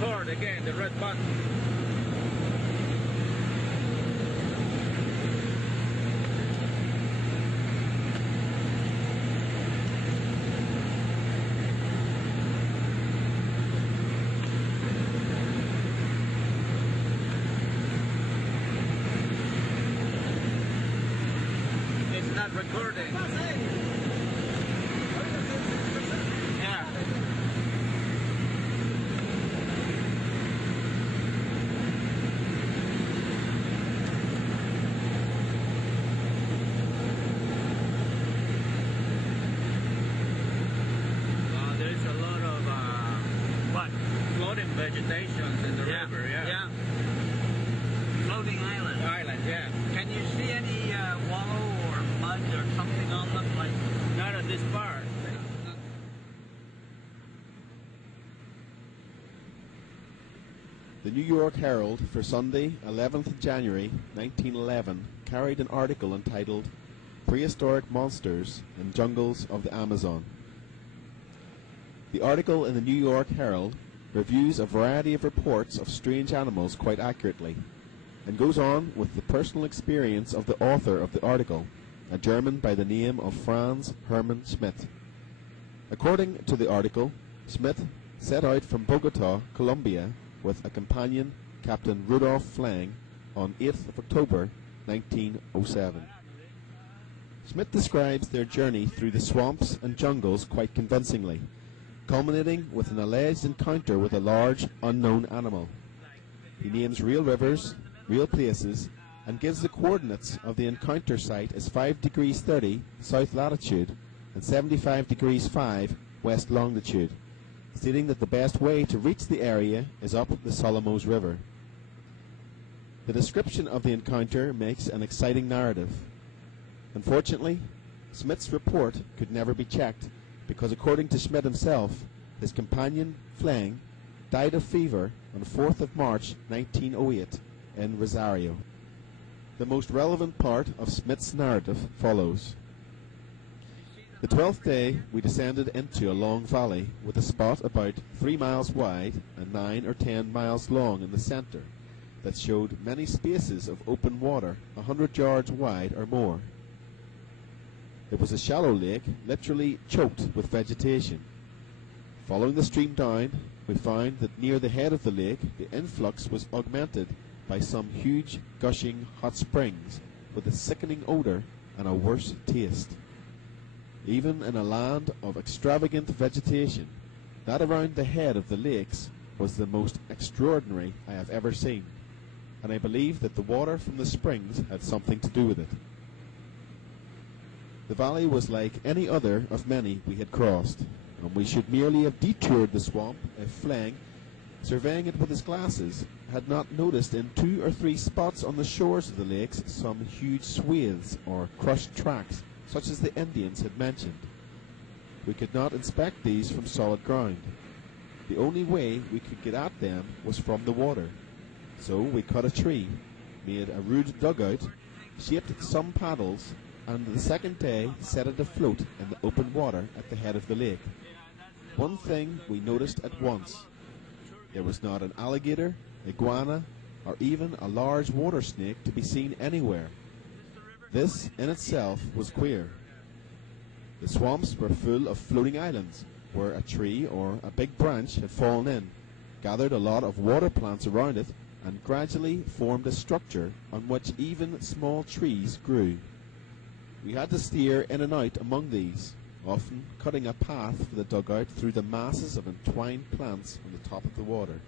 record again, the red button. It's not recording. Yeah. There's a lot of floating vegetations in the river. Yeah. Floating island. Island. Yeah. Can you see any wallow or mud or something on them? Like Not at this part. The New York Herald for Sunday, 11th January 1911, carried an article entitled Prehistoric Monsters in Jungles of the Amazon. The article in the New York Herald reviews a variety of reports of strange animals quite accurately, and goes on with the personal experience of the author of the article, a German by the name of Franz Hermann Schmidt. According to the article, Schmidt set out from Bogota, Colombia, with a companion, Captain Rudolf Flang, on 8th of October 1907. Schmidt describes their journey through the swamps and jungles quite convincingly, culminating with an alleged encounter with a large, unknown animal. He names real rivers, real places, and gives the coordinates of the encounter site as 5 degrees 30 south latitude and 75 degrees 5 west longitude, stating that the best way to reach the area is up the Solomos River. The description of the encounter makes an exciting narrative. Unfortunately, Schmidt's report could never be checked because, according to Schmidt himself, his companion, Flang, died of fever on 4th of March 1908 in Rosario. The most relevant part of Schmidt's narrative follows. The 12th day we descended into a long valley with a spot about 3 miles wide and 9 or 10 miles long in the centre that showed many spaces of open water 100 yards wide or more. It was a shallow lake, literally choked with vegetation. Following the stream down, we found that near the head of the lake the influx was augmented by some huge gushing hot springs with a sickening odour and a worse taste. Even in a land of extravagant vegetation, that around the head of the lakes was the most extraordinary I have ever seen, and I believe that the water from the springs had something to do with it. The valley was like any other of many we had crossed, and we should merely have detoured the swamp if Flang, surveying it with his glasses, had not noticed in 2 or 3 spots on the shores of the lakes some huge swathes or crushed tracks, such as the Indians had mentioned. We could not inspect these from solid ground. The only way we could get at them was from the water. So we cut a tree, made a rude dugout, shaped some paddles, and the second day set it afloat in the open water at the head of the lake. One thing we noticed at once. There was not an alligator, iguana, or even a large water snake to be seen anywhere. This in itself was queer. The swamps were full of floating islands, where a tree or a big branch had fallen in, gathered a lot of water plants around it, and gradually formed a structure on which even small trees grew. We had to steer in and out among these, often cutting a path for the dugout through the masses of entwined plants on the top of the water.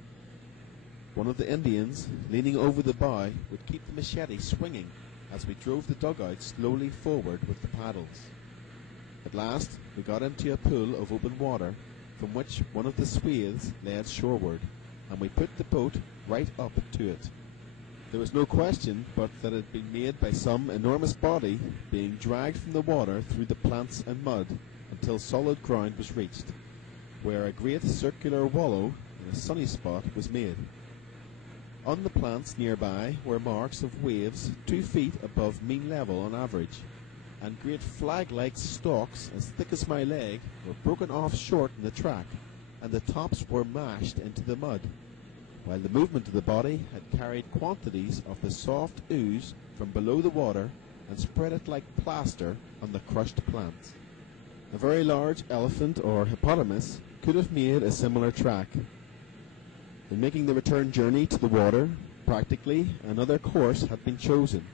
One of the Indians, leaning over the bow, would keep the machete swinging as we drove the dugout slowly forward with the paddles. At last we got into a pool of open water from which one of the swathes led shoreward, and we put the boat right up to it. There was no question but that it had been made by some enormous body being dragged from the water through the plants and mud until solid ground was reached, where a great circular wallow in a sunny spot was made. On the plants nearby were marks of waves 2 feet above mean level on average, and great flag-like stalks as thick as my leg were broken off short in the track, and the tops were mashed into the mud, while the movement of the body had carried quantities of the soft ooze from below the water and spread it like plaster on the crushed plants. A very large elephant or hippopotamus could have made a similar track. In making the return journey to the water, practically another course had been chosen,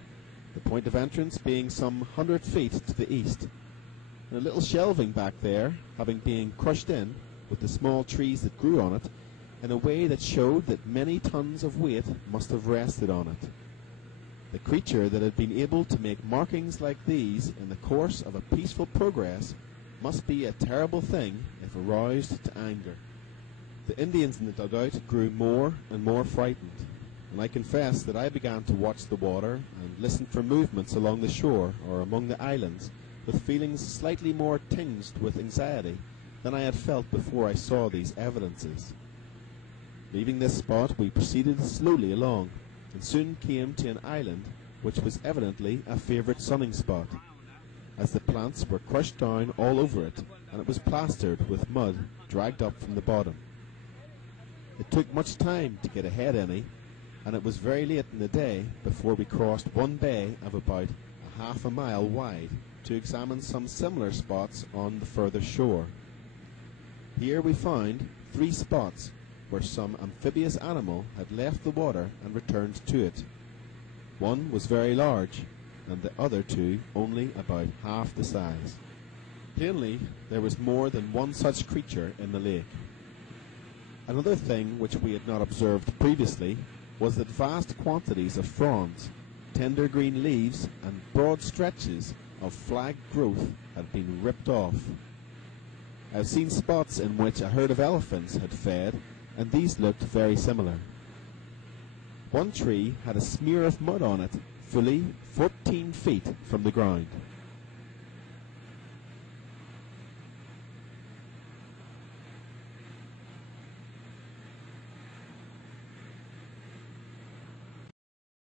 the point of entrance being some 100 feet to the east, and a little shelving back there having been crushed in with the small trees that grew on it in a way that showed that many tons of weight must have rested on it. The creature that had been able to make markings like these in the course of a peaceful progress must be a terrible thing if aroused to anger. The Indians in the dugout grew more and more frightened, and I confess that I began to watch the water and listen for movements along the shore or among the islands with feelings slightly more tinged with anxiety than I had felt before I saw these evidences. Leaving this spot, we proceeded slowly along, and soon came to an island which was evidently a favourite sunning spot, as the plants were crushed down all over it, and it was plastered with mud dragged up from the bottom. It took much time to get ahead any, and it was very late in the day before we crossed one bay of about a half a mile wide to examine some similar spots on the further shore. Here we found 3 spots where some amphibious animal had left the water and returned to it. One was very large, and the other 2 only about half the size. Plainly, there was more than one such creature in the lake. Another thing which we had not observed previously was that vast quantities of fronds, tender green leaves, and broad stretches of flag growth had been ripped off. I have seen spots in which a herd of elephants had fed, and these looked very similar. One tree had a smear of mud on it, fully 14 feet from the ground.